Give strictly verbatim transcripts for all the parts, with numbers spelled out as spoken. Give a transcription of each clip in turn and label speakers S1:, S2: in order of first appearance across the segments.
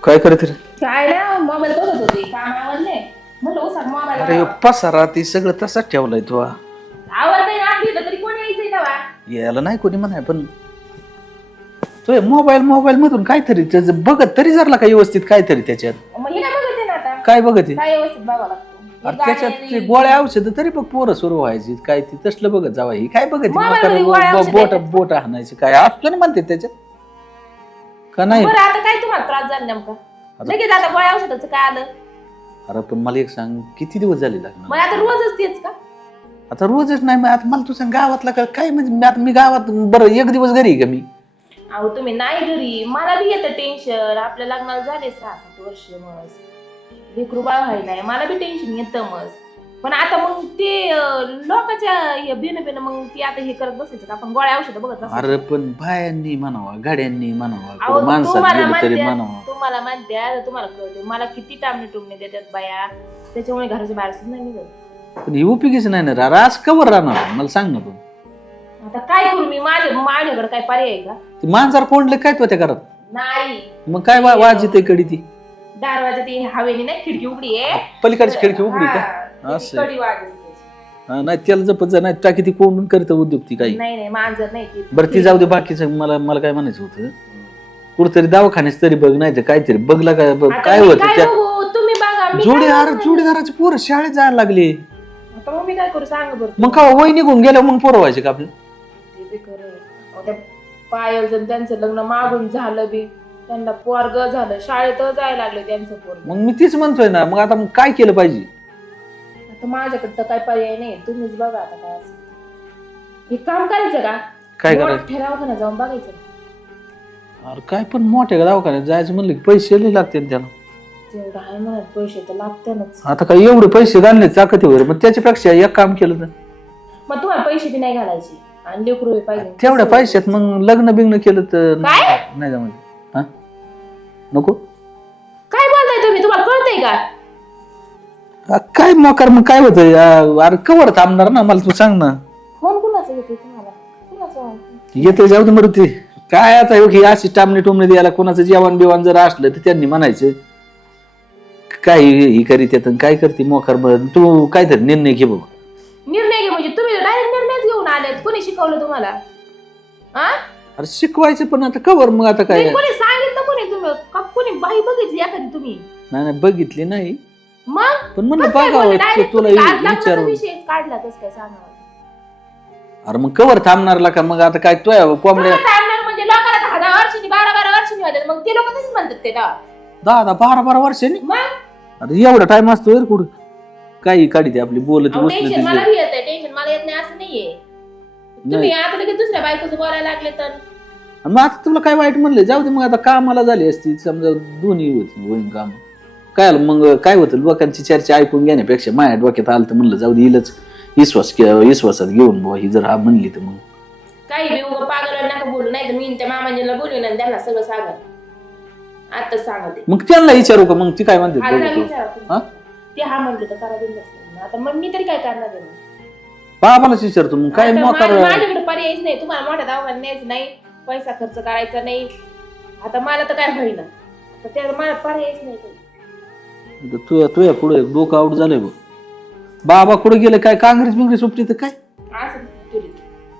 S1: काय करत रे?
S2: काय ना मोबाईल बघत होते काम आवडले म्हणलं उसाक मोबाईल
S1: अरे पसारा ती सगळं तसाच ठेवलाय तू.
S2: आवडते ना दिलं तरी कोणी यायचंय तेव्हा
S1: यायला नाही कोणी म्हणाय पण तो मोबाईल मोबाईल मधून काहीतरी त्याचं बघत तरी जरला का व्यवस्थित काहीतरी त्याच्यात.
S2: मग हे काय बघते ना आता
S1: काय बघत आहे?
S2: काय व्यवस्थित बघावं लागतं
S1: अरे त्याच्यात ते गोळ्या औषध तरी बघ पोरं सुरू व्हायची काय ती तसलं बघत जावा. ही काय बघत
S2: मोबाईल मध्ये गोळ्या
S1: बोट
S2: औषधं
S1: बोट
S2: आहेत.
S1: बोट हाणायची काय असतं ना म्हणते त्याच्यात का नाही?
S2: बरं आता काय तुम्हाला त्रास झाला नेमका लगेच आता गोळ्या औषधाचं काय आलं?
S1: अरे पण मला एक सांग किती दिवस झाले लागणार?
S2: मग आता रोजच तेच का?
S1: आता रोजच नाही मग आता मला तू सांग गावातला का काय म्हणजे मी आता मी गावात बरं एक दिवस घरी आहे का मी?
S2: अहो तुम्ही नाही घरी मला बी येतं टेन्शन आपल्या लग्नाला झाले सहा सात वर्ष मग लेकरू बाळ व्हायलाय मला बी टेन्शन येतं मग पण आता मग ते अं, लोकांच्या बेन बेन मग ती आता हे करत बसायचं का आपण गोळ्या औषधं बघत बसायचं?
S1: अरे पण बायांनी म्हणावा गाड्यांनी म्हणावा
S2: अहो,
S1: कुठं माणसात
S2: तुम्हाला
S1: गेलं तरी
S2: म्हणत्या-
S1: म्हणावा.
S2: तुम्हाला म्हणते आता तुम्हाला कळते मला किती टामणे टुमणे देतात बाया त्याच्यामुळे घराच्या बाहेर सुद्धा नाही निघत.
S1: पण ही उपयोगीच नाही ना रास कवर राहणार मला सांग ना तू.
S2: आता काय करू मी माझ्या माझ्याकडे काय पर्याय आहे का?
S1: ती मांजर कोंडले काय तो त्या घरात
S2: नाही
S1: मग काय वा- वाज येते कडी ती
S2: दारवाजा ती हवेने नाही खिडकी उघडी आहे
S1: पलीकडची खिडकी उघडी का?
S2: हा, ती
S1: असं आहे.
S2: कडी वाजवते त्याची.
S1: हा, नाही त्याला जपत जा नाही टाकी ती कोंडून करत उद्योग ती काही.
S2: नाही नाही मांजर नाही ती
S1: बरं ती जाऊ दे बाकीचं मला मला काय म्हणायचं होतं कुठतरी दवाखान्यात तरी बघ नाही तर काहीतरी बघला काय बघ,
S2: आता
S1: काय
S2: मी
S1: होतं
S2: काय
S1: त्या
S2: बघू? तुम्ही बघा मी
S1: जोडी
S2: काय
S1: अरे
S2: बघू?
S1: जोडीदाराची पोरं शाळेत जायला लागली
S2: आता मग मी काय करू सांग बरं
S1: मग का वय निघून गेल्या मग पोरं व्हायचे का आपलं?
S2: ते बी खरं आहे. अहो, त्या पायल जण त्यांचं लग्न मागून झालं बी त्यांना पोरग झालं शाळेत जायला लागले त्यांचं पोरग
S1: मग मी तीच म्हणतोय ना मग आता मग काय केलं पाहिजे?
S2: आता माझ्याकडे तर काय पर्याय नाही तुम्हीच बघा आता काय असं हे काम करायचं का?
S1: काय करायचं?
S2: ठराव का ना जाऊन बघायचं
S1: अरे काय पण मोठ्या दवाखान्यात जायचं म्हणलं की पैसे लई लागतील त्याला.
S2: तेवढं आहे म्हणत पैसे तर लागतातच
S1: आता काय एवढे पैसे घालणे चाकती वगैरे मग त्याच्यापेक्षा एक काम केलं तर
S2: मग तुम्हाला पैसे बी नाही घालायचे आणि लेकरू बी पाहिजे
S1: तेवढ्या पैशात मग लग्न बिग्न केलं तर
S2: काय?
S1: नाही जमत. हा नको
S2: काय बोलताय तुम्ही तुम्हाला कळतंय का?
S1: आ, काय मोकार मग काय होतं अरे कवर थांबणार ना मला तू सांग ना.
S2: फोन कुणाचा येतोय तुम्हाला कुणाचा?
S1: येते जाऊ दे मरू ते काय आता हो की अशी टामणे टुमणे द्यायला कोणाचं जेवण बिवण जर असलं तर त्यांनी म्हणायचं काय ही करीत येत काय करते मोकार बरं तू काहीतरी निर्णय घे बाबा.
S2: निर्णय घे म्हणजे तुम्ही डायरेक्ट निर्णयच घेऊन आलेत कोणी शिकवलं तुम्हाला? हा
S1: अरे शिकवायचं पण आता कवर मग आता काय
S2: नाही, कोणी सांगितलं कोणी तुम्ही का कोणी बाई बघितली एखादी तुम्ही
S1: नाही नाही बघितली नाही
S2: मग
S1: पण म्हणलं
S2: कसं काय बोलले?
S1: बघावं
S2: Direct
S1: तुला
S2: तुम्ही आज लग्नाचा
S1: विचारू.
S2: विषयच काढला कसं काय सांगा
S1: अरे मग कवर थांबणार का मग आता काय तो कोंबड्या
S2: म्हणजे लोकांना दहा दहा वर्षांनी बारा बारा वर्षांनी होते मग ते लोक तसेच म्हणतात ते तेव्हा.
S1: दहा दहा बारा बारा वर्षांनी
S2: मग
S1: अरे एवढा टाइम असतो रे कुठं काही काढी आपली बोलत
S2: अहो,
S1: बसली
S2: टेन्शन मला
S1: तिची.
S2: बी येतंय टेन्शन मला येत नाही असं नाहीये तुम्ही आता लगेच दुसऱ्या बायकोचं बोलायला लागले तर
S1: आणि मग आता तुला काय वाईट म्हणलं जाऊ दे मग आता कामाला झाली असती समजा दोन्ही होती होईन काम काय आलं मग काय होतं लोकांची चर्चा ऐकून घेण्यापेक्षा माझ्या डोक्यात आलं तर म्हणलं जाऊ दे हिलच विश्वास विश्वासात घेऊन बुवा ही जर हा म्हणली तर मग
S2: काही बी उगा पागल नका बोलू नाही तर मी त्या मामांजीला बोलून आणि त्यांना सगळं सांगत आताच सांगते
S1: मग त्यांना विचारू का मग ती काय म्हणते
S2: आज
S1: बघू तू.
S2: विचारा तुम्ही.
S1: हा?
S2: ते हा म्हणले तर करा दिलं आता मग मी तरी काय करणार आहे मग?
S1: बाबालाच विचारतो मग काय
S2: आता
S1: मोकार
S2: मा- माझ्याकडे पर्यायच नाही तुम्हाला मोठ्या दवाखान्यात न्यायचं नाही पैसा खर्च करायचा नाही आता मला तर काय होईना तर त्या मला पर्यायच नाही काही.
S1: तू तुझ्या पुढे डोकं आउट झालंय बघ बाबा कुठे गेले काय काँग्रेस बिंग्रेस सुटली तर काय
S2: असं तुरीत.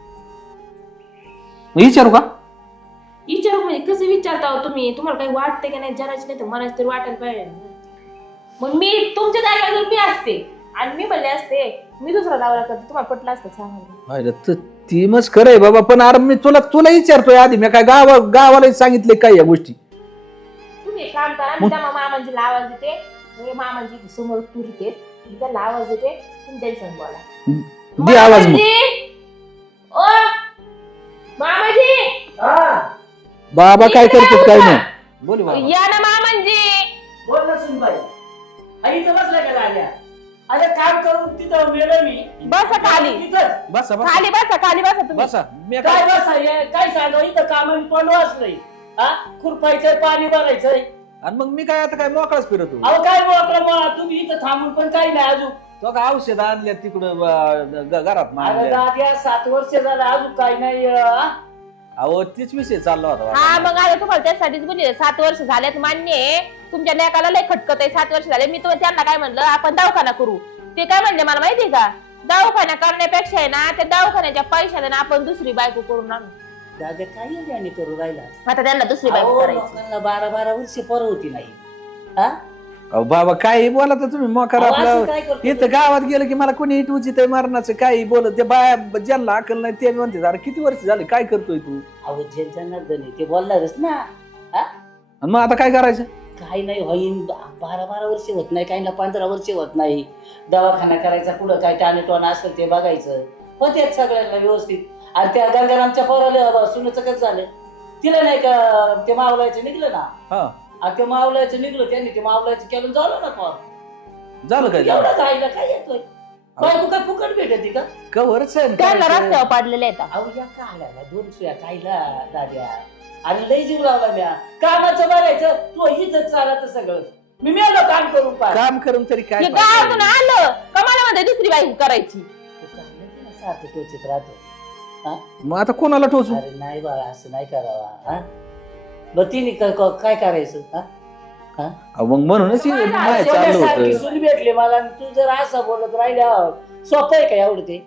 S1: मग विचारू का
S2: विचारू म्हणजे कसं विचारता हो तुम्ही तुम्हाला काही वाटतंय का नाही जराच नाही तर मनाच तरी वाटायला पाहिजे ना. मग मी तुमच्या जागेवर मी असते आणि मी म्हणले असते मी दुसरा दावरा करते तुम्हाला पटलं असतं सांगा
S1: अरे तर ती मग खरंय बाबा पण अरे मी तुला तुला विचारतोय आधी मी काय गावा गावाला सांगितले काय या गोष्टी
S2: तुम्ही एक काम करा मी त्या मामांजीला आवाज देते म्हणजे मामांजी समोर तुरीत आहेत मी त्याला आवाज देते तुम्ही त्यांच्या संग बोला
S1: दे आवाज मग
S2: ओ मामाजी
S1: बाबा काय करतात काय नाही बोल बाबा
S2: या ना मामांजी
S3: बोल ना सुनबाई आई इथं बसला का राजा अरे काम करून तिथं मेलो मी
S2: बसा खाली
S3: तिथंच
S1: बसा बसा
S2: खाली बसा खाली बसा तुम्ही
S1: बसा मी
S3: काय
S1: काय
S3: बस आहे काय सांगा इथं काम पडवाच नाही हा खुरपायचंय पाणी भरायचंय
S1: आणि मग मी काय आता काय मोकळाच फिरतो
S3: अहो काय मोकळं मग तुम्ही इथं थांबून पण काही नाही अजून
S1: तो का औषध आणल्या तिकडं अं, ग- घरात
S3: अरे
S1: आणल्या.
S3: दाद्या सात वर्ष झालं अजून काही नाही अं,
S1: अहो तीच विषय चालला होता
S2: हा मग आता तुम्हाला त्यासाठीच बोलले सात वर्ष झाल्यात मान्य आहे तुमच्या लेकाला लय खटकत आहे सात वर्ष झाले मी तो त्यांना काय म्हणलं आपण दवाखाना करू ते काय म्हणले मला माहितीये का दवाखाना करण्यापेक्षा आहे ना त्या दवाखान्याच्या पैशाने ना आपण दुसरी बायको करून आणू
S3: दादा काय याने करू राहिला
S2: आता त्यांना दुसरी बायको
S3: अहो,
S2: करायची
S3: लोकांना बारा बारा वर्ष पोरं होती नाही हा
S1: अहो बाबा काही बोला तर तुम्ही मोकार
S3: अहो, असं
S1: आपलं
S3: काय करतो
S1: इथं गावात गेलं की मला कोणी इट उचित आहे मारण्याचं काही बोलत ते बाया ज्यांना अकल नाही ते म्हणते अरे किती वर्ष झाले काय करतोय तू
S3: अहो ज्यांच्या नर्दनी ते बोलणारच ना हा
S1: आणि मग आता काय करायचं
S3: काही नाही होईन बारा बारा वर्ष होत नाही काही ना पंधरा वर्ष होत नाही दवाखाना करायचा कुठं काय टाणेटोणा असेल ते बघायचं होते सगळ्यांना व्यवस्थित आणि त्या गंगारामच्या पोराला सुनेचं कसं झालं तिला नाही का ते मावलायचं निघलं ना
S1: हा
S3: आणि ते मावलायचं निघलं त्यांनी ते मावलायचं केलं झालं ना पोर
S1: झालं काय
S3: एवढं खायला काय येतोय बायको काय फुकट भेटत का
S1: कवरच आहे
S2: त्यांना रस्त्यावर पाडलेले आहेत
S3: अहो या काढायला दोन सुया खायला दाद्या आणि लय जीव लावला म्या कामाचं बघायचं तू इथंच चालत सगळं मी मेलो काम करून पाय
S1: काम करून तरी काय
S2: हे गावातून आलं कमाला मध्ये दुसरी बायको करायची
S3: सारखं टोचीत राहतो
S1: मग आता कोणाला टोचू
S3: अरे नाही बाळा असं नाही करावा हा बरं तिने क- क- काय करायचं हा
S1: अहो, मग म्हणूनच हे माय चाललं
S3: सोन्यासारखी
S1: होतं
S3: सून भेटली मला आणि तू जर असं बोलत राहिल्या सोपं आहे का एवढं ते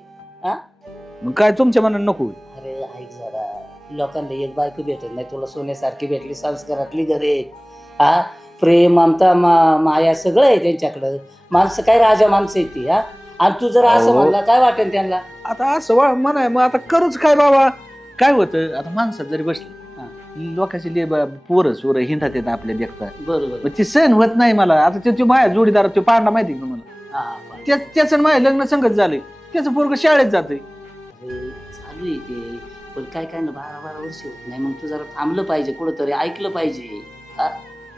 S1: मग काय तुमच्या मनात नको
S3: अरे ऐक जरा लोकांना एक बायको भेटत नाही तुला सोन्यासारखी भेटली संस्कारातली घरे हा प्रेम ममता मा- माया सगळं आहे त्यांच्याकडं माणसं काय राजा माणसं आहेत ती हा आणि तू जर असं
S1: अहो.
S3: म्हणला काय वाटेल त्यांना
S1: आता असं वा म्हणाय मग आता करूच काय बाबा काय होतं आता माणसात जरी बसली
S3: हा.
S1: लोकांची ले पोरं सोरं हिंडत येत आपल्या देखता
S3: बरोबर
S1: मग ती सहन होत नाही मला आता ते तो माझ्या जोडीदार तो पांडा माहिती का तुम्हाला
S3: हा पण
S1: त्या त्याचं माझ्या लग्न संगत झालंय त्याचं पोरग शाळेत जातंय
S3: अरे, चालू आहे ते पण काय काय ना बारा बारा वर्ष होत नाही मग तू जरा थांबलं पाहिजे कुठंतरी ऐकलं पाहिजे हा?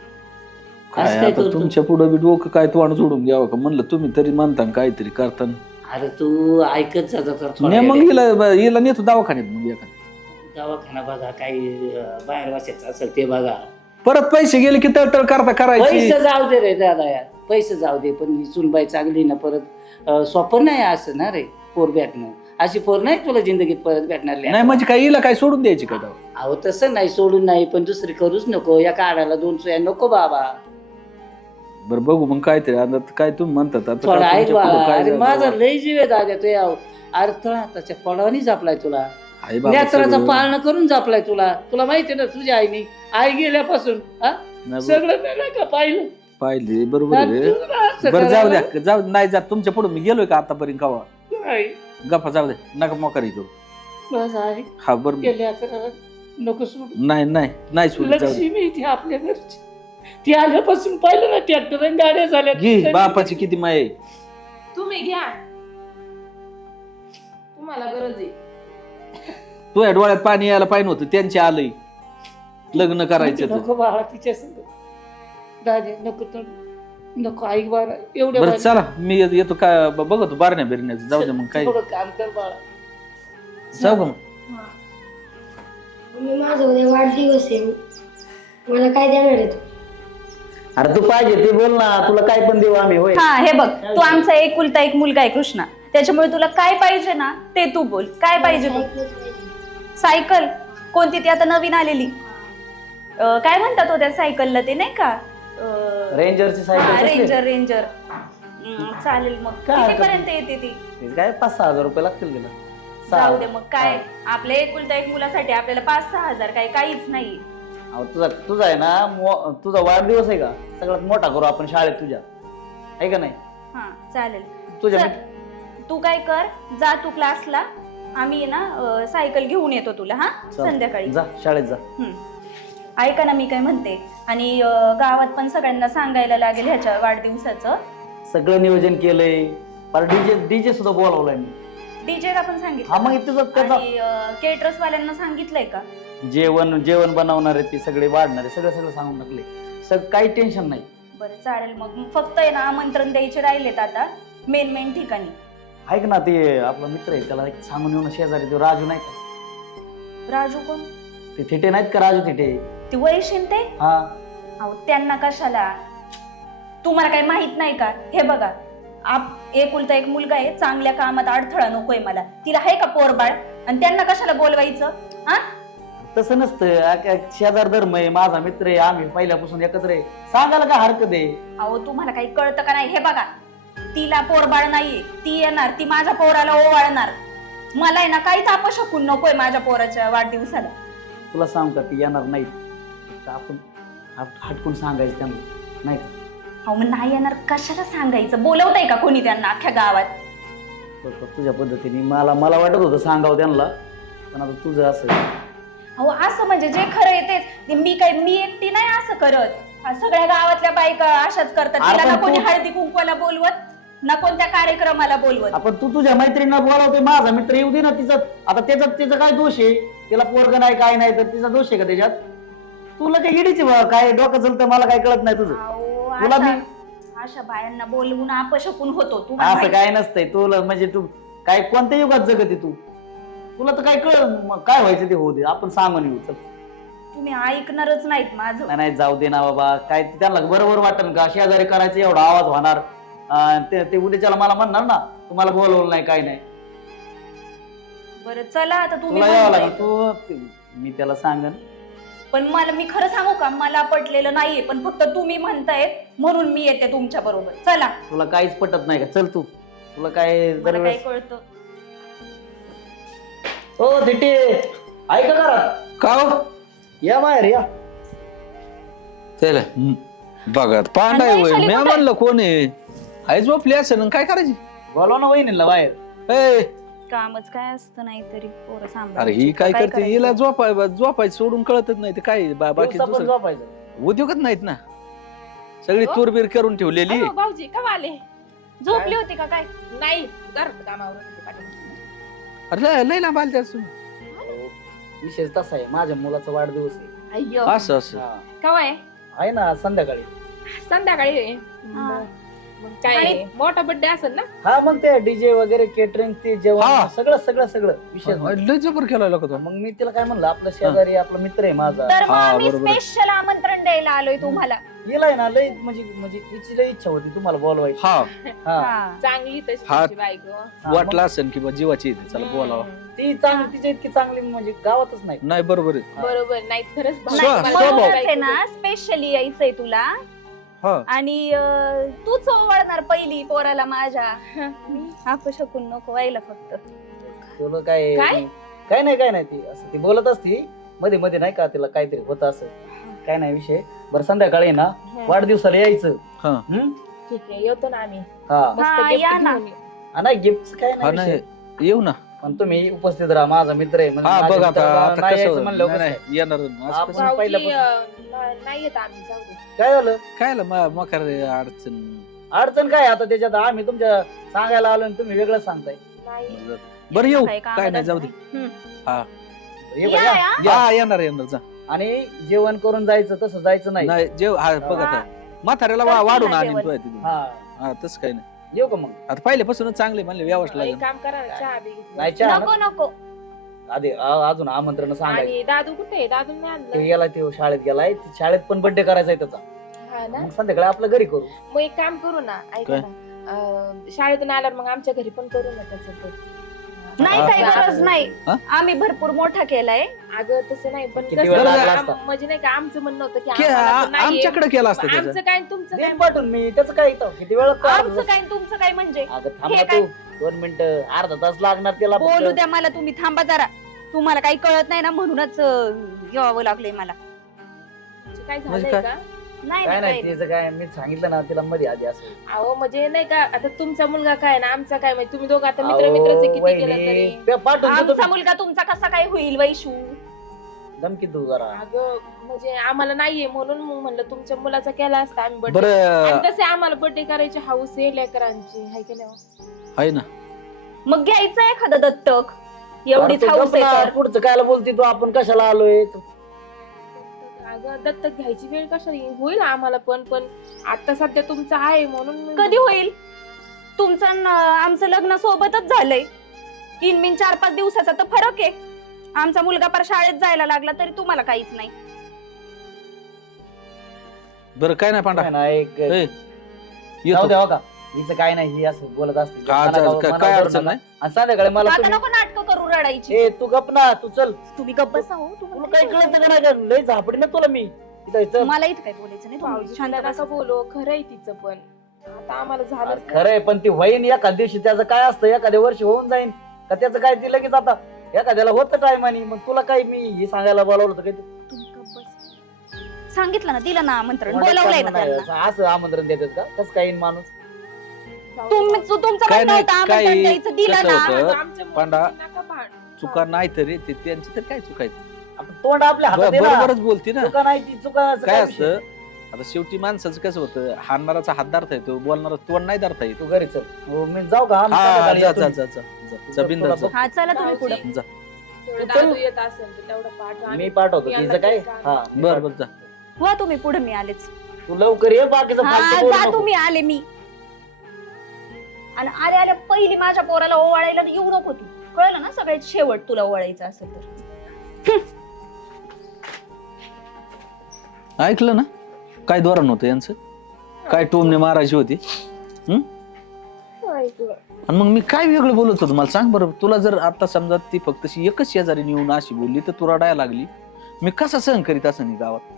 S1: काय
S3: असं काय
S1: आता
S3: करतो?
S1: तुमच्या पुढं बी डोकं काय तोंड जोडून घ्यावं का म्हणलं तुम्ही तरी म्हणता ना काहीतरी करताना
S3: अरे तू ऐकत जा जरा थोडं.
S1: नाही मग हिला हिला नेतो दवाखान्यात मग एखाद्या
S3: दवाखाना बघा काही अं, बाहेर वाशायचं असेल ते बघा
S1: परत पैसे गेले की तळतळ करता करायची
S3: पैसे जाऊ दे रे दादा यार पैसे जाऊ दे पण ही सुनबाई चांगली ना परत अं, सोपं नाही असं ना रे पोर भेटणं अशी पोर नाही तुला जिंदगीत परत भेटणार
S1: नाही म्हणजे काय हिला काय सोडून द्यायची का दवा?
S3: अहो तसं नाही सोडून नाही पण दुसरी करूच नको या काढायला दोन सोया नको बाबा
S1: बरं बघू मग काहीतरी आता काय तुम्ही म्हणतात आता
S3: थोडा
S1: काय
S3: ऐक
S1: तुमच्या पुढं
S3: बाळा
S1: काय
S3: अरे
S1: झालं?
S3: माझा लय जीव आहे दादा तो याव अरे तळा त्याच्या फळावानी जपलाय तुला
S1: आहे बाबा
S3: नेत्राचं
S1: सगळं.
S3: पाळणं करून जपलाय तुला तुला माहिती ना तुझ्या आईने आई गेल्यापासून हा
S1: नाही
S3: सगळं मी नाही का पाहिलं
S1: पाहिले बरोबर आहे.
S3: तू ना असं
S1: बरं जाऊ
S3: करायला?
S1: द्या जाऊ नाही जात तुमच्या पुढे मी गेलोय का आतापर्यंत कवा
S3: नाही.
S1: गप्पा जाऊ दे नका मोकारी करू
S3: बस आहे
S1: हा बरं
S3: गेल्या अकराला नको सोडू
S1: नाही नाही नाही सोडून जाऊ दे.
S3: लक्ष्मी ती आपल्या घरची ती आल्यापासून पाहिलं ना ट्रॅक्टर आणि गाड्या झाल्या
S1: घे बापाची किती माय आहे.
S2: तुम्ही घ्या तुम्हाला गरज आहे
S1: तुझ्या डोळ्यात पाणी यायला पाहिजे होतं त्यांचे आलंय लग्न करायचं तर.
S3: नको बाळा तिच्या संग दादे नको तर नको ऐक बाळा एवढं
S1: बरं चला मी येतो येतो का ब- बघतो बारण्या बिरण्याचं जाऊ दे मग काय
S3: थोडं काम कर बाळा
S1: जाऊ का मग
S4: मम्मी माझा उद्या वाढदिवस आहे मला काय देणार आहे तू
S3: अरे तू पाहिजे ते बोल ना तुला काय पण देऊ आम्ही होय
S5: हा हे बघ तू आमचा एकुलता एक मुलगा आहे कृष्णा त्याच्यामुळे तुला काय पाहिजे ना ते तू बोल काय पाहिजे तू
S4: सायकलच पाहिजे.
S5: सायकल कोणती ती आता नवीन आलेली अं, काय म्हणतात हो त्या सायकलला ते नाही का अं,
S6: रेंजरची सायकल
S5: हा,
S6: कसली?
S5: रेंजर रेंजर हम्म, चालेल मग
S6: काय हरकत
S5: कितीपर्यंत येते ती
S6: तिचे काय पाच सहा हजार रुपये लागतील तिला
S5: जाऊ दे मग काय आपल्या एकुलता एक मुलासाठी आपल्याला पाच सहा हजार काय काहीच नाही
S6: अहो, तुझा तुझा आहे ना मो- तुझा वाढदिवस आहे का सगळ्यात मोठा करू आपण शाळेत तुझ्या आहे का नाही
S5: हा चालेल
S6: तुझ्या
S5: चल, तू काय कर जा तू क्लासला आम्ही ना अं, सायकल घेऊन येतो तुला हा
S6: चल.
S5: संध्याकाळी
S6: जा शाळेत जा
S5: हम्म. ऐका ना मी काय म्हणते आणि अं, गावात पण सगळ्यांना सांगायला लागेल ह्याच्या वाढदिवसाचं
S6: सगळं नियोजन केलंय पर डीजे डीजे सुद्धा बोलावलाय मी
S5: डीजेला पण
S6: हा
S5: सांगितलं
S6: मग तुझं त्याचा
S5: आणि केटरस वाल्यांना सांगितलंय का
S6: जेवण जेवण बनवणारे ते सगळे वाढणारे सगळं सगळं सांगून टाकले सग काही टेन्शन नाही
S5: बरं चालेल मग फक्त आहे ना आमंत्रण द्यायचे राहिलेत आता मेन मेन ठिकाणी
S6: ऐक ना ते आपला मित्र आहे त्याला एक सांगून येऊन शेजारी तो राजू नाही का
S5: राजू कोण
S6: ते थिटे नाहीत का राजू थिटे
S5: ते वैशिन ते
S6: हा
S5: अहो त्यांना कशाला तुम्हाला काही माहित नाही का हे बघा आप एकुलता एक मुलगा आहे चांगल्या कामात अडथळा नकोय मला तिला आहे का पोरबाळ आणि त्यांना कशाला बोलवायचं हा
S6: तसं नसतं आ- आ- शेजार धर्म आहे, माझा मित्र आहे, आम्ही पहिल्यापासून एकत्र आहे, सांगायला काय हरकत आहे.
S5: अहो तुम्हाला काही कळतं का नाही? हे बघा, तिला पोरबाळ नाहीये, ती येणार, ती माझ्या पोराला ओवाळणार. मला आहे ना काहीच अपशकून नकोय माझ्या पोराच्या वाढदिवसाला.
S6: तुला सांग का ती येणार नाही, तर आपण हात- हटकून सांगायचं त्यांना, नाही का?
S5: अहो मग नाही येणार कशाला सांगायचं? बोलवताय का कोणी त्यांना अख्ख्या गावात?
S6: बघ, बघ, तुझ्या पद्धतीने मला मला वाटत होतं सांगावं त्यांना, पण आता तुझं असं.
S5: अहो असं म्हणजे जे खरं आहे तेच. ते मी काय मी एकटी नाही असं करत, हा, सगळ्या गावातल्या बायका अशाच करतात.
S6: अरे
S5: तिला
S6: पण
S5: ना कोणी
S6: तू-
S5: हळदी कुंकवाला बोलवत, ना कोणत्या कार्यक्रमाला बोलवत.
S6: आपण तू तुझ्या मैत्रिणीला बोलावते, माझा मित्र येऊ दे ना. तिचा आता त्याचा तिचा काय दोष आहे? तिला पोरग नाही काय नाही तर तिचा दोष आहे का त्याच्यात? तुला काय हिडीची काय डोकं चलतं, मला काय कळत नाही तुझं.
S5: अहो,
S6: तुला
S5: अशा
S6: मी-
S5: अशा बायांना बोलवून अपशकून होतो. तुम्हाला
S6: असं
S5: माहिती-
S6: काय नसतंय. तुला म्हणजे तू काय कोणत्या युगात जगत आहे तू? तुला तर काय कळ मग काय व्हायचं ते होऊ दे, आपण सांगून येऊ. चल.
S5: तुम्ही ऐकणारच नाहीत माझं.
S6: नाही नाही, जाऊ दे ना बाबा. काय त्यांना बरोबर वाटेल का शेजारी करायचं एवढा आवाज होणार? अं, ते ते उद्याच्याला मला म्हणणार ना तुम्हाला बोलवलं नाही काय नाही.
S5: बरं चला आता तुम्ही
S6: तुला यावं
S5: म्हणताय.
S6: लागेल. तू ते- मी त्याला सांगन.
S5: पण मला मी खरं सांगू का, मला पटलेलं नाहीये, पण फक्त तुम्ही म्हणतायत म्हणून मी येते तुमच्या बरोबर. चला.
S6: तुला काहीच पटत नाही का? चल तू. तुला काय
S5: मला काय
S6: दरवेळेस
S5: कळतं?
S6: हो तिथे ऐका करा.
S1: का हो?
S6: या बाहेर या.
S1: त्याला हम्म, बघा पांडाय
S5: आणि
S1: होय.
S5: वैशाली
S1: मी
S5: कुठे?
S1: म्हणलं कोण आहे? आई झोपली असेल ना, काय करायची?
S6: बोलवा ना वहिनीला बाहेर.
S1: ए,
S5: कामच काय असतं नाही तरी पोरं सांभाळायची.
S1: अरे ही काय करते?
S5: करायचं?
S1: हिला झोपाय झोपायचं सोडून कळतच नाही ते काय बा- बाकी
S6: दिवसा पण
S1: दुसरं
S6: झोपायचं.
S1: उद्योगच नाहीत ना, सगळी
S2: हो?
S1: तुरबीर करून ठेवलेली.
S2: अहो, भाऊजी का आले?
S5: झोपली होती का काय?
S2: नाही, घरात कामावर होते पाठीमागे.
S1: अरे लय- लय लांब आली त्यासून.
S6: विशेष तसा आहे, माझ्या मुलाचा वाढदिवस आहे.
S2: अय्यो,
S1: असं असं
S6: हा.
S2: केव्हा आहे?
S6: आहे ना संध्याकाळी.
S2: संध्याकाळी आहे.
S5: हा.
S2: मग काय आहे? मोठा बर्थडे असेल ना?
S6: हा मग ते डीजे वगैरे केटरिंग ते जेवण
S1: हा.
S6: सगळं सगळं सगळं विशेष नाही.
S1: लय जबर केला लोक
S6: मग मी तिला काय म्हणलं, आपला शेजारी आपला मित्र आहे माझा,
S5: तर मग
S1: हा,
S5: आम्ही
S1: बरोबर आहे.
S5: स्पेशल आमंत्रण द्यायला आलोय तुम्हाला.
S6: गेलाय ना लय म्हणजे म्हणजे तिची लय इच्छा होती तुम्हाला बोलवायची.
S1: हा
S6: हा.
S5: हा.
S2: चांगली तशी
S1: हा.
S2: तुमची बायको.
S6: हा,
S1: वाटलं असेल की बा जीवाची येते, चला बोलावा.
S2: हम्म.
S6: ती चांगली, तिच्या इतकी चांगली म्हणजे गावातच नाही.
S1: नाही बरोबर आहे.
S2: बरोबर. नाही खरंच भाऊ,
S1: स्व-
S2: तुम्हाला
S1: स्वभाव.
S5: म्हणूनच
S2: बायको
S5: आहे ना स्पेशली यायचंय तुला.
S1: हा
S5: आणि अं, तूच ओवाळणार पहिली पोराला माझ्या. अपशकून नको व्हायला फक्त.
S6: तुला काय
S2: काय?
S6: काय नाही काय नाही, ती असं ती बोलत असती मध्ये मध्ये, नाही का तिला काहीतरी होत असं. काय नाही विषय. बरं संध्याकाळी ना
S2: हम्म.
S6: वाढदिवसाला यायचं.
S1: हा
S6: हम्म?
S2: ठीक आहे, येतो ना आम्ही.
S6: हा.
S2: मस्त
S5: हा,
S2: gift
S5: या ना.
S2: घेऊन येऊ.
S6: हा, नाही गिफ्ट काय
S1: हा
S6: नाही
S1: नाही
S6: विषय.
S1: येऊ ना.
S6: पण तुम्ही उपस्थित राहा, माझा मित्र आहे म्हणजे
S1: हा
S6: माझ्या
S1: बघ आता
S6: मित्राला
S1: आता
S6: नाही
S1: कसं
S6: यायचं म्हणल्यावर
S1: नाही,
S6: कसं
S1: नाही, येणार ना. असं
S6: आपण-
S1: कसं?
S2: भाऊजी
S6: पहिल्यापासून.
S2: अं, ना- नाही येत आम्ही, जाऊ दे.
S6: काय झालं?
S1: काय आलं मा- मकार अडचण.
S6: अडचण काय आता त्याच्यात? आम्ही तुमच्या सांगायला आलो आणि तुम्ही वेगळं सांगताय.
S2: नाही.
S1: बरं येऊ,
S5: काही कामाला
S1: काय नाही जाऊ दे.
S5: हम्म.
S1: हा
S6: हे
S5: या,
S6: बघा,
S5: या.
S6: या.
S1: हा येणार येणार जा.
S6: आणि जेवण करून जायचं, तसं जायचं नाही.
S1: नाही जेव हा बघ आता
S5: हा.
S1: म्हाताऱ्याला वा-
S5: करतील
S1: वाढून
S5: ना
S1: आणीन
S5: जेवण.
S1: तू तिथून.
S6: हा,
S1: हा तसं काही नाही.
S6: येऊ का मग?
S1: आता पहिल्यापासूनच चांगले म्हणले व्यवस्थित
S2: एक
S1: लागेल.
S2: काम करा ना, चहा बी घेतली.
S6: नाही चहा
S5: नको
S6: ना?
S5: नको.
S6: आधी आ- अजून आमंत्रण सांगायचं.
S2: आणि दादू कुठे आहे? दादू नाही
S6: ते
S2: आणलं.
S6: गेलाय, ते शाळेत गेलाय. ते शाळेत पण बर्थडे करायचा आहे त्याचा.
S2: हा ना.
S6: मग संध्याकाळी आपलं घरी करू.
S2: मग एक काम करू ना, ऐका
S1: काय?
S2: ना, अं, शाळेतून आल्यावर मग आमच्या घरी पण करू ना त्याचं birthday.
S5: नाही
S1: हा.
S5: काही गरज नाही.
S1: हा?
S5: आम्ही भरपूर मोठा केलाय.
S2: अगं तसं नाही, पण
S6: किती
S2: कसं
S6: वेळ
S1: लागला
S2: आम-
S6: असता?
S2: म्हणजे नाही का आमचं म्हणणं होतं की
S1: के-
S2: आम्हाला पण
S1: आ-
S2: नाहीये.
S1: आमच्याकडे केला असतं
S2: मग
S1: त्याचं.
S2: आमचं काय आणि तुमचं काय?
S6: दे पाठवून मी, त्याचं काय इथं किती वेळ
S5: आमचं काय आणि तुमचं काय म्हणजे?
S6: अगं थांब
S5: हे
S6: ना तू, दोन मिनिटं अर्धा तास लागणार त्याला फक्त.
S5: बोलू द्या मला, तुम्ही थांबा जरा. तुम्हाला काही कळत नाही ना, म्हणूनच अं, यावं लागलंय मला.
S2: म्हणजे काय
S1: म्हणजे
S2: झालंय
S1: काय?
S2: का?
S5: नाही
S6: काय
S5: नाही
S6: नाही
S5: काही.
S6: तिचं काय, मी सांगितलं ना तिला मध्ये आधी असं.
S2: अहो म्हणजे नाही का, आता तुमचा मुलगा काय ना आमचा काय, म्हणजे तुम्ही दोघं आता मित्र मित्रच किती
S6: अहो,
S2: केलं तरी.
S6: वहिनी, पे- पाठवून देतो
S5: आमचा
S6: मी.
S5: मुलगा तुमचा कसा काय होईल वैशू?
S6: धमकी तू जरा.
S2: अगं म्हणजे आम्हाला नाहीये म्हणून मग म्हणलं तुमच्या मुलाचा केला असता आम्ही बर्थडे.
S1: बरं
S2: आणि तसे आम्हाला बर्थडे करायची हाऊस आहे लेकरांची, हाय की नाही हो?
S1: आहे ना.
S5: मग घ्यायचं एखादं दत्तक. एवढीच
S6: अरे तू
S5: हाऊस
S6: गप
S5: आहे
S6: ना,
S5: तर.
S6: पुढचं कायला बोलते तू? आपण कशाला आलोय?
S2: अगं दत्तक घ्यायची वेळ कशा होईल आम्हाला पण पण आता सध्या तुमचं आहे म्हणून मी-
S5: कधी होईल? तुमचं न- आमचं लग्न सोबतच झालंय. तीन मिन चार पाच दिवसाचा तर फरक आहे. आमचा मुलगा पर शाळेत जायला लागला तरी तुम्हाला काहीच नाही.
S1: बरं काय नाही पांडा.
S6: काय ना, एक
S1: ए,
S6: जाऊ
S1: येतो.
S6: द्यावा का? हिचं काय नाही, ही असं बोलत असते.
S1: हा,
S6: मनावर-
S1: काय- काय
S6: मनावर
S1: अडचण
S6: धरू
S1: नाही.
S6: नका. आणि संध्याकाळी मला
S5: आता
S6: तुम्ही-
S5: नको नाटक नाटक करू रडायची.
S6: ए तू गप ना, तू चल.
S5: तुम्ही गप्प बसा हो.
S6: तुला
S5: तुम्हाला
S6: काही कळत का नाही का? लय झापडी ना तुला मी इथं इथं.
S5: मला इथं काय बोलायचं नाही. तुम्ही
S2: भाऊजी
S5: शांत
S2: शांत
S5: बसा.
S2: नका बोलो, खरं आहे तिचं पण आता आम्हाला झालं
S6: खरंय, पण ती होईन एखाद्या दिवशी. त्याचं काय असतं, एखाद्या वर्षी होऊन जाईन का त्याचं काय, ती लगेच आता एखाद्याला होतं टायमानी. मग तुला काय मी हे सांगायला बोलावलं होतं काय?
S5: तुम्ही गप्प बसा. सांगितलं ना, दिलं ना आमंत्रण, बोलावलंय ना त्यांना.
S6: असं आमंत्रण देतात का? कसं काय येईन माणूस?
S5: तुम्ही तुमचं
S1: काय
S5: म्हणणं
S1: नाही,
S5: होतं
S1: काय
S5: आमंत्रण द्यायचं, दिलं
S1: कसं
S5: ना.
S1: होतं? पांडा चुका नाही तरी ते त्यांची तर काय चुकायचं.
S6: आपण तोंड आपल्या हातात आहे ना.
S1: बरोबरच बोलती ना.
S6: चुका नाही ती चुका
S1: काय असतं आता शेवटी माणसाचं कसं होतं, हाणणाराचा हात धरता येतो, बोलणारा तोंड नाही धरता येतो.
S6: तू घरी चल. हो, मी जाऊ का? आम्ही
S1: हा,
S6: संध्याकाळी
S1: जा
S6: येतो.
S1: जा जा जा जा. जा बिंदास जा.
S5: हा चला तुम्ही पुढे.
S1: जा.
S2: दादू येत असेल तर तेवढं पाठ
S6: मी पाठवतो
S2: यांना
S6: तिचं काय.
S2: ते काम.
S6: हा मी
S1: बर
S6: पाठवतो.
S1: बर जा.
S5: वा तुम्ही पुढे, मी आलेच.
S6: तू लवकर ये, बाकीचं
S5: हा
S6: फालतू बोलू
S5: जा
S6: नको.
S5: तुम्ही, आले मी. आणि आले आले पहिली माझ्या पोराला ओवाळायला येऊ नको तू. कळलं ना, सगळ्यात शेवट तुला ओवाळायचं असेल तर.
S1: ऐकलं ना काय धोरण होतं यांचं, काय टोमने मारायची होती. हम्म?
S2: ऐकलं.
S1: आणि मग मी काय वेगळं बोलत होतो मला सांग बरं. तुला जर आता समजा ती फक्त अशी एकच शेजारी येऊन अशी बोलली तर तू रडायला लागली, मी कसा सहन करीत असं नाही गावात.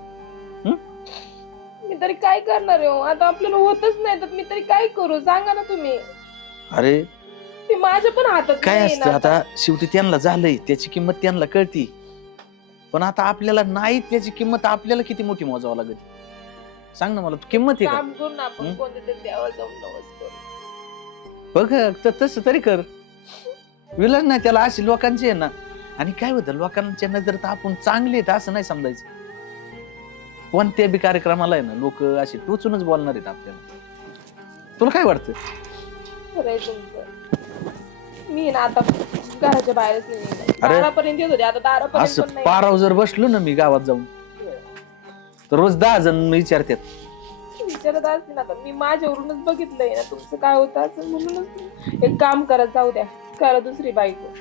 S2: मी तरी काय करणार आहे हो? आता आपल्याला होतच नाही तर मी तरी काय करू सांगा ना तुम्ही.
S1: अरे
S2: ते माझ्या पण हातात
S1: काय
S2: नाहीये
S1: असतं
S2: ना
S1: आता, शेवटी त्यांना झालंय त्याची किंमत त्यांना कळती, पण आता आपल्याला नाही त्याची किंमत आपल्याला किती मोठी मोजावं लागेल सांग ना मला. तू किंमत आहे का?
S2: काम करू ना आपण
S1: हं?
S2: कोणत्या तरी देवाला जाऊन नवस करू.
S1: बघ तर तसं तरी कर. विलाज नाही त्याला, अशी लोकांची आहे ना. आणि काय होतं, लोकांच्या नजरेत आपण चांगले आहेत असं नाही समजायचं. कोणत्या बी कार्यक्रमाला आहे ना लोक असे टोचूनच बोलणार आहेत आपल्याला. तुला काय वाटतं?
S2: खरंय तुमचं. मी ना आता घराच्या बाहेरच नाही निघत.
S1: अरे,
S2: दारापर्यंत येत होते, आता दारापर्यंत
S1: असं
S2: पण नाही.
S1: पाराव जर बसलो ना मी गावात जाऊन तर रोज दहा जण विचारतात.
S2: विचारत असते ना, आता मी माझ्यावरूनच बघितलंय ना तुमचं काय होतं असं. म्हणूनच एक काम करत जाऊ द्या, करा दुसरी बायको.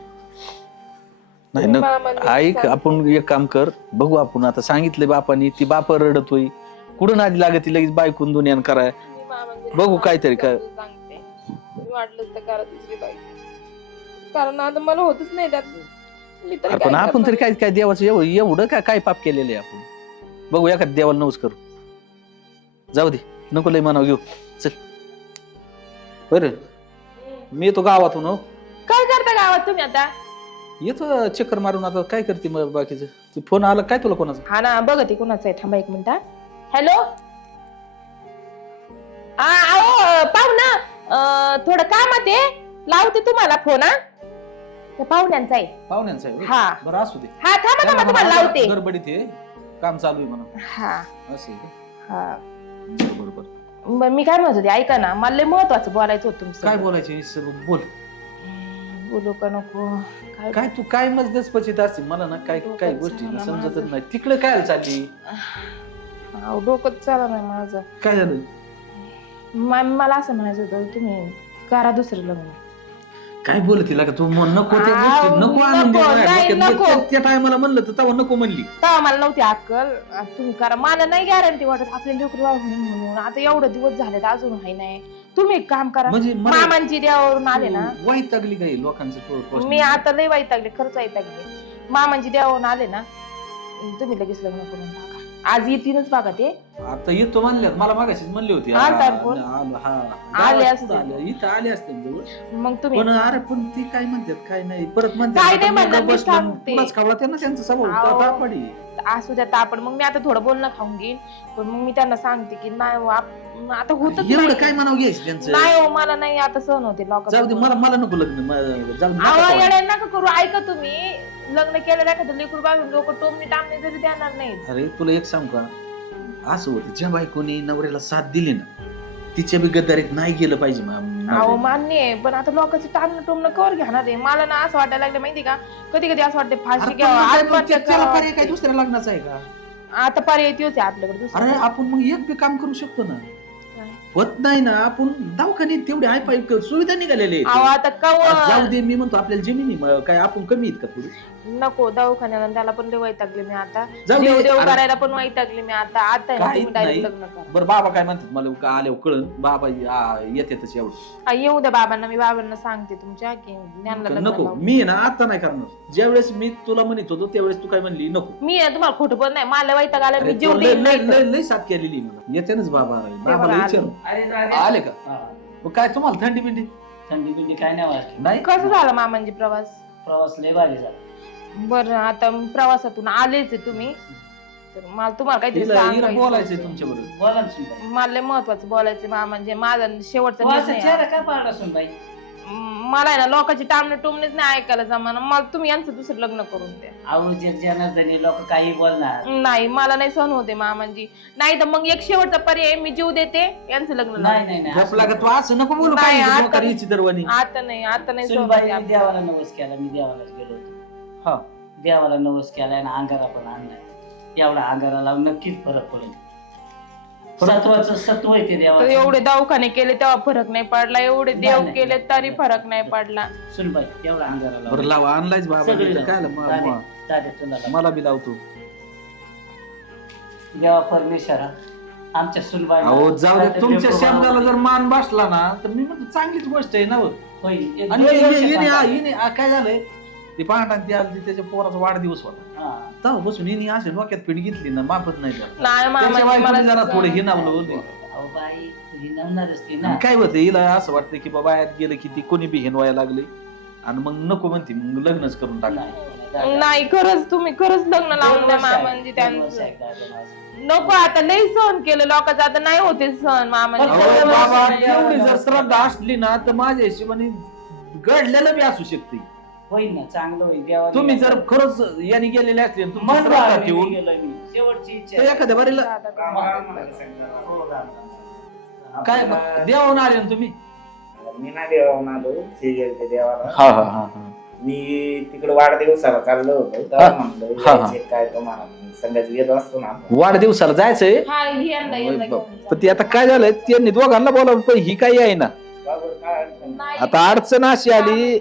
S1: नाही ना,
S2: मामांनी
S1: ऐक
S2: सांगितलं.
S1: आपण एक काम कर, बघू आपण आता सांगितलं बापानी, ती बाप रडतोय कुठून आधी लागत ती लगेच बायकून दुनियान कराय.
S2: मी मामांनी
S1: बघू काहीतरी काय.
S2: सांगते, तुम्ही वाटलंच तर करा दुसरी बायको. कारण आता मला होतच नाही त्यात. मी तरी
S1: अरे
S2: काय
S1: पण आपण
S2: करणार?
S1: तरी काय काय देवाचं एवढं एवढं काय काय पाप केलेलं आहे आपण. बघू एखाद्या देवाला नवस करू. जाऊ दे, नको लय मनाव घेऊ. चल बरं, मी येतो गावातून. हो,
S2: काय करता गावात तुम्ही आता?
S1: येतो चक्कर मारून. आता काय करते मग बाकीचं? फोन आला काय तुला कोणाचा?
S2: हा ना, बघ ते कोणाचं आहे. थांबा एक मिनिट. हॅलो, अहो पाहुणा, अं, थोडं कामात आहे, लावते तुम्हाला फोन. हा, त्या पाहुण्यांचा आहे.
S1: पाहुण्यांचा आहे होय?
S2: हा.
S1: बरं असू दे.
S2: हा थांबा थांबा, तुम्हाला लावते.
S1: गडबडीत आहे, काम चालू आहे म्हणा.
S2: हा
S1: असं आहे का?
S2: हा.
S1: बरं बरं बरं.
S2: बरं, मी काय म्हणत होते, ऐका ना, मला लय महत्वाचं बोलायचं होतं तुमचं.
S1: काय बोलायचे सर्व बोल.
S2: बोलू का नको? काय
S1: काय तू काय मजदस पचित असते मला ना, काय काय गोष्टी ना समजतच नाही. तिकडे काय चालली,
S2: अहो, डोकंच चाललं नाही माझं.
S1: काय झालं?
S2: मा- मला असं म्हणायचं होतं, तुम्ही करा दुसरं लग्न.
S1: काय बोलत तिला का तू मग नको त्या
S2: आव,
S1: गोष्टी नको आणून
S2: नको,
S1: देऊ.
S2: नाही, नको.
S1: त्या टायमाला म्हणलं तर तेव्हा नको म्हणली.
S2: तेव्हा मला नव्हती अक्कल. आता तुम्ही करा. मला नाही गॅरंटी वाटत आपल्या लेकरू बाळ होईल म्हणून. आता एवढे दिवस झाले अजून आहे नाही. तुम्ही एक काम करा,
S1: म्हणजे मला
S2: मामांची देवावरून आले ना.
S1: वाईट लागली काही लोकांचं पो- पोस्ट.
S2: मी आता लय वाईट लागले, खरंच वाईट लागले. मामांची देवावरून आले ना, तुम्ही लगेच लग्न करून टाका. आज येतीलच बघा ते.
S1: आता येतो म्हणल्यात, मला मागाशीच म्हणली होती.
S2: आलता
S1: हा,
S2: कोण?
S1: आलो, हा.
S2: आले
S1: गावात
S2: असतील.
S1: कुठं आले? इथं आले असते जवळ.
S2: मग तुम्ही
S1: पण अरे पण ती काय म्हणतात काय नाही परत म्हणतात.
S2: काय
S1: आता
S2: नाही
S1: मी
S2: म्हणणार, मी
S1: बसलो,
S2: सांगते.
S1: तुलाच खावला त्यांना त्यांचा स्वभाव
S2: आहो.
S1: तापडी.
S2: असू द्या आपण. मग मी आता थोडं बोलणं खाऊन घेईन, पण मग मी त्यांना सांगते की नाही हो, आप- आता होतच
S1: एवढं
S2: नाही.
S1: काय म्हणावं घ्यायचं त्यांचं.
S2: नाही हो, मला नाही आता सहन होते
S1: जाऊ दे, मला मला नको लग्न. म- जाऊ दे, नका
S2: आवा
S1: करू.
S2: येड्या नका करू. ऐका तुम्ही, लग्न केलं एखादं लेकरू बाळून लोक टोमणी टामणी जरी देणार नाही.
S1: अरे तुला एक सांग का, असं होतं ज्या बायकोनी नवऱ्याला साथ दिली ना, तिच्या बी गद्दारीत नाही गेलं पाहिजे. मा-
S2: अहो
S1: नवऱ्याने.
S2: मान्य आहे, पण आता लोकांचं टामणं टोमणं कवर घेणार आहे. मला ना असं वाटायला लागलं माहिती का, कधी कधी असं वाटतं
S1: अरे
S2: फाशी
S1: पण
S2: घ्यावं,
S1: मग काय
S2: आत्महत्या
S1: मग त्याला पर्याय काय
S2: करावं.
S1: दुसऱ्या लग्नाचा आहे का?
S2: आता पर्याय त्योच आहे आपल्याकडे दुसरं.
S1: अरे आपण मग एक बी काम करू शकतो ना.
S2: काय?
S1: होत नाही ना, आपण दवाखान्यात तेवढे आय पाय सुविधा निघालेले
S2: अहो आता कव
S1: जाऊ दे. मी म्हणतो आपल्याला जमिनी म- काय आपण कमी आहेत का थोडी?
S2: नको दवाखान्याला त्याला पण लय वैतागले मी आता
S1: जाऊ दे.
S2: देव देव
S1: अरे,
S2: करायला पण वैतागले मी आता आता आहे ना,
S1: काहीच
S2: तुम्ही डायरेक्ट
S1: नाही.
S2: लग्न करा.
S1: बरं बाबा काय म्हणतात मला का आल्यावर कळन बाबा येतातच एवढं
S2: हा, येऊ द्या बाबांना, मी बाबांना सांगते तुमच्या की ज्ञानला लग्न
S1: नको
S2: लावू.
S1: मी आहे ना आता नाही करणार. ज्यावेळेस मी तुला म्हणत होतो त्यावेळेस तू काय म्हणली नको.
S2: मी आहे तुम्हाला खोटं पण नाही, मला वैताग आला
S1: अरे
S2: मी जीव
S1: तो लय
S2: देईन
S1: लय-
S2: नाही
S1: लय
S2: तर.
S1: लय साथ केलेली मला येतेनच बाबा बाबाला
S2: बघा,
S1: विचारू
S3: अरे राजा.
S1: आले का
S3: हा.
S1: मग काय तुम्हाला थंडी बिंडी
S3: थंडी बिंडी काय नाही वाटली.
S1: नाही
S2: कसं झालं मामांजी प्रवास?
S3: प्रवास लय भारी झाला.
S2: बरं आता प्रवासातून आलेच आहे तुम्ही तर मला तुम्हाला काहीतरी
S1: हिला- हिला
S2: सांगायचं
S1: बोलायचंय
S2: होतं.
S1: तुमच्या बरोबर.
S3: बोला ना सुनबाई.
S2: मला लय महत्वाचं बोलायचं मामांजी, माझा शेवटचा
S3: तो असा
S2: निर्णय
S3: चेहरा
S2: आहे.
S3: काय पाडला सुनबाई?
S2: म- मला आहे ना लोकांची टामणे टुमणेच नाही ऐकायला जमाना. मला तुम्ही यांचं दुसरं लग्न करून द्या.
S3: अहो जग जनार्दनी लोक काही बोलणार.
S2: नाही मला नाही सहन होते मामांजी. नाही तर मग एक शेवटचा पर्याय मी जीव देते यांचं लग्न
S3: नाही
S2: लावून.
S3: नाही नाही
S1: गप लागा तू असं नको बोलू
S2: नाही,
S1: काय
S2: आता-
S1: करायची दरवानी.
S2: आता नाही आता नाही सहन
S3: सुनबाई
S2: होते
S3: मी
S2: आपल्याला.
S3: देवाला नवस केला. मी देवालाच गेलो होतो.
S1: हा
S3: देवाला नवस केलाय आणि अंगारा पण आणलाय. एवढा अंगारा लावून नक्कीच फरक पडेल. सत्वाचं सत्व आहे ते
S2: तर
S3: देवाचं.
S2: एवढे दवाखाने केले तेव्हा फरक नाही पडला, एवढे
S3: नाही,
S2: देव
S3: नाही,
S2: केले
S3: नाही.
S2: तरी फरक नाही पडला.
S3: सुनबाई एवढा अंगारा
S1: बरं
S3: लावून
S1: लावा आणलायच बाबा
S3: सगळे
S1: काय आलं? म-
S3: दादे
S1: म-
S3: दादे तुला
S1: मला बी लावतो.
S3: देवा परमेश्वरा आमच्या सुनबाई
S1: अहो जाऊ दे तुमच्या शब्दाला जर मान बसला ना तर मी म्हणतो चांगलीच गोष्ट आहे ना हो.
S3: होईल एक
S1: आणि
S3: दोन
S1: हिने-
S3: वर्ष
S1: हिने- हा,
S3: थांबा.
S1: हिने- हा, काय झालंय ती पहाटा ती आली त्याच्या पोराचा वाढदिवस होता
S3: हा.
S1: तेव्हा बसून हिने अशी डोक्यात पीठ घेतली ना माफत नाही झालं.
S2: नाही
S1: त्याच्या
S2: मामांजी
S1: बायकोने जरा
S2: मला
S1: थोडं हिनावलं होतं.
S3: अहो बाई तुझी नमणारच ती ना.
S1: आणि काय होतं हिला असं वाटतं की बाबा यात गेलं की ती कोणी बी हिनवायला लागले आणि मग नको म्हणते मग लग्नच करून टाकलं.
S3: नाही, दादा.
S2: नाही खरंच तुम्ही खरंच लग्न लावून
S3: दोन
S2: द्या
S3: वर्ष आहे,
S2: मामांजी
S3: दोन वर्ष
S2: त्यांचं.
S3: आहे दादा माझं.
S2: नको आता लई सहन केलं लोकांचं, आता नाही होते सहन मामांजी.
S3: अहो,
S1: अहो, बाबा
S3: नाही,
S1: एवढी
S3: नाही,
S1: जर श्रद्धा असली ना तर माझ्या हिशोबाने घडलेलं बी असू शकते.
S3: होईल ना चांगलं होईल देवा.
S1: तुम्ही जर खरंच यांनी गेलेले असले आणि तुमची
S3: मन
S1: श्रद्धा
S3: बाळगून
S1: ठेवून
S3: गेलोय मी. शेवटची इच्छा
S1: तर
S3: आहे.
S1: एखाद्या बारीला
S2: दादा,
S3: राम, राम, राम, राम. हो, राम, राम.
S1: काय देवाहून आले ना तुम्ही?
S7: मी ना देवाहून आलो सिरियल ते देवाला.
S1: हा हा हा
S7: मी तिकडे वाढदिवसाला चाललो होतो
S1: हा.
S7: तेव्हा म्हणलं
S1: हा, हा.
S7: यायचे काय तुम्हाला संध्याच गेलो असतो ना आपण.
S1: वाढदिवसाला जायचंय.
S2: हा ही यंदा यंदा घेऊन जा.
S1: पण ते आता काय झालंय त्यांनी दोघांना बोलावलं पण ही काही आहे ना
S7: बरोबर, काय अडचण नाही.
S2: नाही.
S1: आता अडचण अशी आली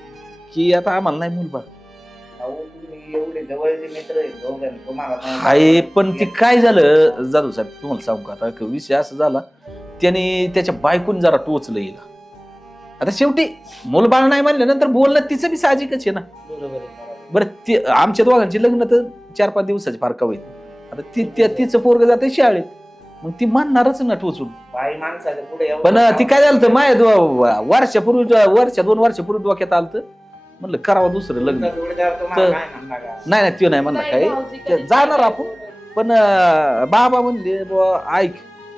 S1: की आता आम्हाला नाही मुलबा
S7: अहो, तुम्ही एवढे जवळचे मित्र आहेत दोघं, तुम्हाला नाही
S1: आहे.
S7: माहिती.
S1: पण ते काय झालं जाधव साहेब तुम्हाला सांगू का आता विषय असा झाला त्याने त्याच्या बायकून जरा टोचलं हिला. आता शेवटी मुलबाळ नाही म्हणल्यानंतर बोलणं तिचं बी साहजिकच आहे ना.
S3: बरोबर आहे, बरोबर.
S1: बरं ती आमच्या दोघांची लग्न तर चार पाच दिवसाची फारका होईल. आता ती त्या- तिचं पोरग जाते शाळेत मग ती म्हणणारच ना टोचून.
S7: बाई माणसाच्या पुढे एवढं
S1: पण
S7: काम-
S1: ती काय झालं तर माझ्या दो- वर्षापूर्वी वर्ष दोन वर्षापूर्वी डोक्यात आलं तर म्हणलं करावं दुसरं लग्न.
S7: तुमचा जोडीदार तुम्हाला
S1: तर-
S7: काय म्हणला का?
S1: नाही नाही त्यो नाही म्हणला
S2: नाही,
S1: काही
S2: भाऊजी
S1: ते
S2: कधी
S1: जाणार
S2: काय
S1: आपण. पण अं, बाबा म्हणले बुवा ऐक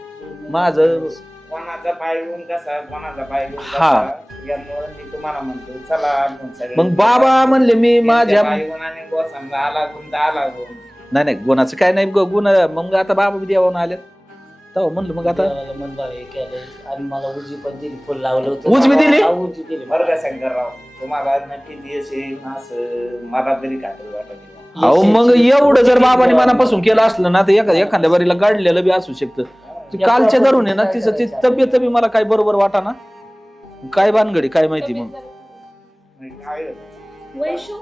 S1: माझं
S7: कोणाचा पाय घेऊन कसा कोणाचा पाय घेऊन
S1: हा.
S7: कसा यामुळे मी तुम्हाला म्हणतो चला आपण सगळे
S1: मग बाबा म्हणले मी माझ्या
S7: पाय घेऊन आणि गोसांना आला गुण आला गुण
S1: नाही नाही गुणाचं काय नाही ग- गुण मग आता बाबा बी देवानं आले तेव्हा म्हणलं मग आता
S3: देवाला मन भावे केलंय आणि मला उजी पण दिली फुल लावलं होतं.
S1: उजवी दिली?
S3: हा, उजवी दिली
S7: बरं का शंकरराव तुम्हाला नक्कीच यश येईल असं मला तरी खात्री वाटत नाही.
S1: अहो मग एवढं जर बाबाने मनापासून केलं असलं ना तर एका एखाद्या बारीला गाडलेलं बी असू शकतं. ती कालच्या धरून आहे ना तिचं ती तब्येत बी मला काय बरोबर वाटा ना काय भानगडी काय माहिती मग.
S7: म्हणजे काय होतं?
S5: वैशू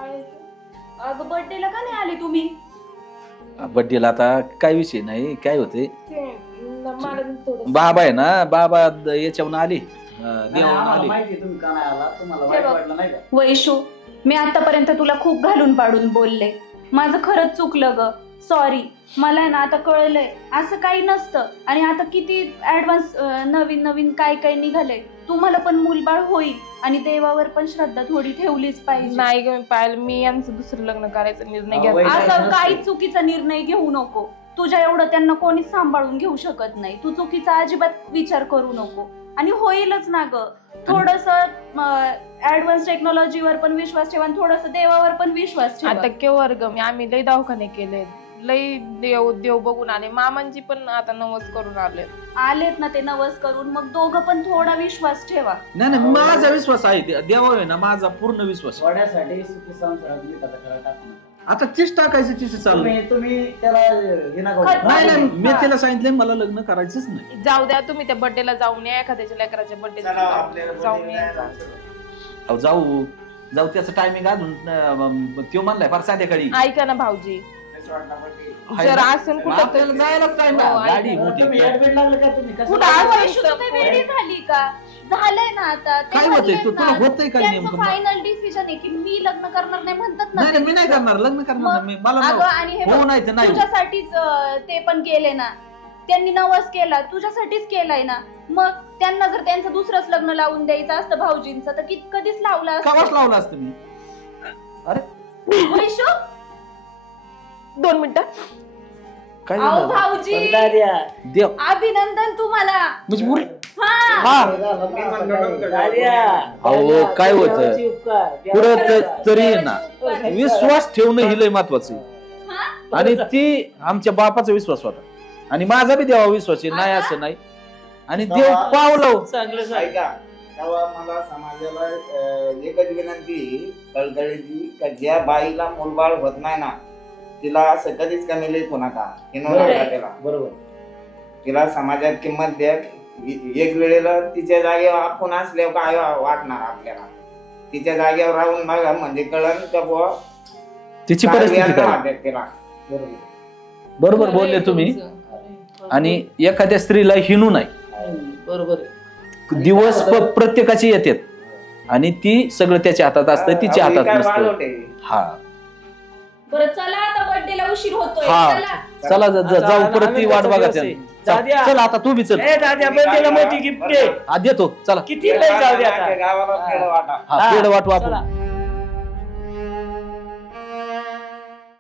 S5: अगं बर्थडेला का नाही आले तुम्ही?
S1: बड्डेला आता काय विषय नाही काय होते
S2: ते, न- मला थोडं
S1: बाबा आहे ना बाबा द- याच्यावरून आली अं,
S3: आणि
S1: देवाहून
S3: आम्हाला
S1: आली.
S3: माहिती आहे तुम्ही का नाही आला तुम्हाला
S2: हे
S3: वाईट
S2: बघ.
S3: वाटलं नाही का?
S5: वैशू मी आतापर्यंत तुला खूप घालून पाडून बोलले. माझं खरंच चुकलं ग. सॉरी. मला ना आता कळलंय असं काही नसतं. आणि आता किती ऍडव्हान्स नवीन नवीन काय काय निघालंय. तुम्हाला पण मूलबाळ होईल आणि देवावर पण श्रद्धा थोडी ठेवलीच पाहिजे.
S2: नाही ग मी पाहिलं मी यांचं दुसरं लग्न करायचा निर्णय
S3: अहो,
S2: घेतला.
S3: वैताग
S5: असं
S3: नसतं.
S5: काही चुकीचा निर्णय घेऊ नको. तुझ्या एवढं त्यांना कोणीच सांभाळून घेऊ शकत नाही. तू चुकीचा अजिबात विचार करू नको. आणि होईलच ना ग. थोडस ऍडव्हान्स टेक्नॉलॉजीवर पण विश्वास ठेवा आणि थोडस देवावर पण विश्वास ठेवा.
S2: आता केव्हा ग मी आम्ही लई दवाखाने केले, लई देव देव बघून आले. मामांची पण आता नवस करून आले.
S5: आलेत ना ते नवस करून मग दोघं पण थोडा विश्वास ठेवा.
S1: नाही नाही माझा विश्वास आहे दे- देवा आहे ना माझा पूर्ण विश्वास आहे.
S3: वड्यासाठी सुखी संसारात मिठाचा खडा टाकू नका.
S1: आता तीच टाकायचं तिचं चालू
S3: तुम्ही तुम्ही त्याला हे नका
S5: खरं-
S3: करू.
S1: नाही नाही मी
S5: हा.
S1: तिला सांगितलंय मला लग्न करायचंच नाही.
S2: जाऊ द्या तुम्ही त्या बर्थडेला जाऊन या, एखाद्याच्या लेकराच्या
S7: चला
S2: बर्थडे
S7: आपल्याला
S2: जाऊन
S7: बोलून
S2: या.
S7: जायचं.
S1: अहो जाऊ जाऊ त्याचं टायमिंग अजून अं, त्यो म्हणलाय फार संध्याकाळी
S2: ऐका ना भाऊजी,
S7: कसं वाटलं बरं?
S1: हाय
S2: जर
S1: ना.
S2: असून कुठं
S1: आपल्याला जायलाच टाइम
S2: हो,
S1: गाडी
S2: ऐका.
S1: मोठी
S6: तुम्ही ऍडमिट लागलं का तुम्ही कसं
S2: कुठं
S5: अहो,
S2: असं
S5: वैशू, तू काही वेडी झाली का? झालंय ना आता ते
S1: काय होतंय
S5: म्हणलेत
S1: तू
S5: ना,
S1: तुला होतंय काय
S5: त्यांचं
S1: नेमकं
S5: फायनल डिसिजन आहे की मी लग्न करणार नाही म्हणतात ना
S1: नाही नाही, मी नाही करणार लग्न करणार
S5: मग,
S1: मी मला
S5: अगं
S1: नाही.
S5: आणि हे
S1: हो
S5: बघ,
S1: नाही तर नाही
S5: तुझ्यासाठीच अं, ते पण केले ना, त्यांनी नवस केला तुझ्यासाठीच केलाय ना, मग त्यांना जर त्यांचं दुसरंच लग्न लावून द्यायचं असतं भाऊजींचं तर कित कधीच लावलं
S1: कावाच
S5: असतं.
S1: लावला असतं मी.
S5: वैशू,
S2: दोन मिनिटं.
S1: काय
S5: अहो
S1: झालं?
S5: भाऊजी,
S3: दाद्या,
S1: देव
S5: अभिनंदन तुम्हाला.
S1: म्हणजे मुल-
S5: हा
S1: हा
S3: दाद्या,
S1: अहो, काय होतं?
S3: देवाचे उपकार,
S1: पुढं
S3: देवाचे
S1: त- तरी आहे ना
S3: उपकार.
S1: विश्वास ठेवणं ही लय महत्वाचं आहे.
S5: हा?
S1: आणि ती आमच्या बापाचा विश्वास होता आणि माझा बी देवा विश्वास आहे, नाही असं नाही. आणि देव पावलं
S3: चांगलं सांग.
S7: ऐका, तेव्हा मला समाजाला अं, एकच विनंती कळकळीची का ज्या बाईला मुलबाळ होत नाही ना तिला असं कधीच कमी लेखू नका हिनो
S3: बरोबर
S7: नका
S3: आहे.
S7: तिला
S3: बरोबर.
S7: तिला समाजात किंमत द्या. ए- एक वेळेला तिच्या जागेवर आपण असल्यावर काय वाटणार आपल्याला, तिच्या जागेवर राहून बघा म्हणजे कळण का बुवा
S1: तिची
S7: काय
S1: परिस्थिती
S7: व्याज
S1: काय
S7: वाटेल तिला.
S3: बरोबर.
S1: बरोबर बोलले तुम्ही. आणि एखाद्या स्त्रीला हिनू नाही.
S3: बरोबर आहे.
S1: दिवस प- प्रत्येकाची येतात आणि ती सगळं त्याच्या हातात असतं, तिच्या
S7: अहो, हे
S1: हातात
S7: काय
S1: नसतं.
S7: वाढवते?
S1: हा
S5: बरं चला आता बर्थडेला उशीर होतोय.
S1: हा.
S5: चला.
S1: चला ज- ज- जाऊ
S6: आता
S1: परत ती
S6: आनंदाचा
S1: वाट बघा
S6: दिवस
S1: त्या.
S6: आहे.
S1: चल
S6: दाद्या.
S1: चल आता तू बी चल.
S6: ए दाद्या, बर्थडेला मोठी गिफ्ट आहे.
S1: आ देतो चला.
S6: किती लय जाऊ दे आता.
S7: गावाला खेळ वाटा.
S1: हा पेड वाट वापरू.
S6: चला.